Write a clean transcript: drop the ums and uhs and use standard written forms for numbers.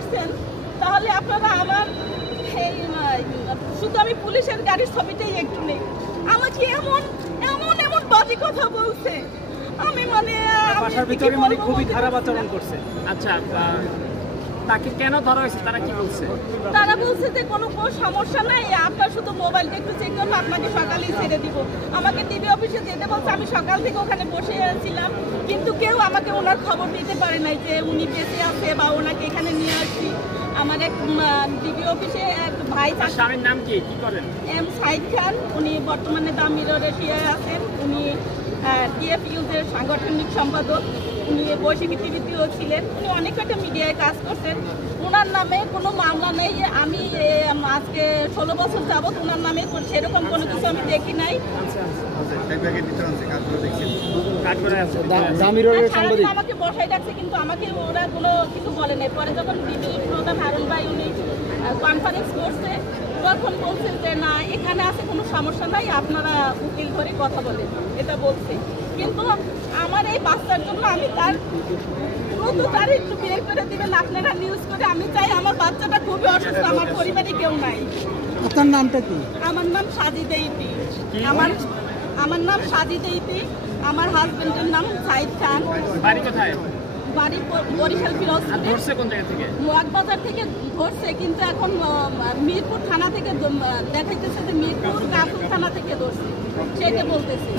আসছেন তাহলে আপনারা আমার শুধু আমি পুলিশের গাড়ির ছবিটাই একটু নেই। আমাকে এমন এমন এমন বাজে কথা বলছে, আমি মানে বাসার ভিতরে মানে খুবই খারাপ আচরণ করছে। আচ্ছা, তাকে কেন ধরা হয়েছে, তারা কি বলছে? তারা বলছে যে কোনো সমস্যা নাই, আপনার শুধু মোবাইলটা একটু চেক করবো, আপনাকে সকালেই ছেড়ে দিব। আমাকে টিভি অফিসে যেতে বলছে, আমি সকাল থেকে ওখানে বসে ছিলাম, কিন্তু কেউ আমাকে ওনার খবর দিতে পারে নাই যে উনি বেঁচে আছে বা ওনাকে এখানে নিয়ে আসছি। আমার এক টিভি অফিসে এক ভাই, তার স্বামীর নাম কি, কি করেন? এম সাইদ খান, উনি বর্তমানে দ্য মিরর এশিয়ায় আছেন। উনি টিএফইউজের সাংগঠনিক সম্পাদক, উনি বৈশাখী টিভিতেও ছিলেন, উনি অনেক কটা মিডিয়ায় কাজ করছেন। ওনার নামে কোনো মামলা নেই। আমি আজকে 16 বছর যাবত ওনার নামে সেরকম কোনো কিছু আমি দেখি নাই। আমাকে বসাই রাখছে, কিন্তু আমাকে ওরা কোনো কিছু বলে নাই। পরে যখন টিভি প্রধান হারুন ভাই উনি কনফারেন্স করছে, তখন বলছে যে না, এখানে আছে কোনো সমস্যা নাই, আপনারা উকিল ধরে কথা বলেন, এটা বলছে। কিন্তু আমার এই বাচ্চার জন্য আমি তার একটু বের করে দিবেন আপনারা নিউজ করে। আমি চাই, আমার বাচ্চাটা খুবই অসুস্থ, আমার পরিবারে কেউ নাই। আপনার নামটা কি? আমার নাম সাজিদা ইতি। আমার নাম সাজিদা ইতি। আমার হাজবেন্ডের নাম সাইদ খান। বাড়ি কোথায়? বাড়ি বরিশাল ফিরোজপুর। ধরছে কোন জায়গা থেকে? মগবাজার থেকে ধরছে, কিন্তু এখন মিরপুর থানা থেকে দেখাইতেছে যে মিরপুর কাপুর থানা থেকে ধরছে, সেটা বলতেছে।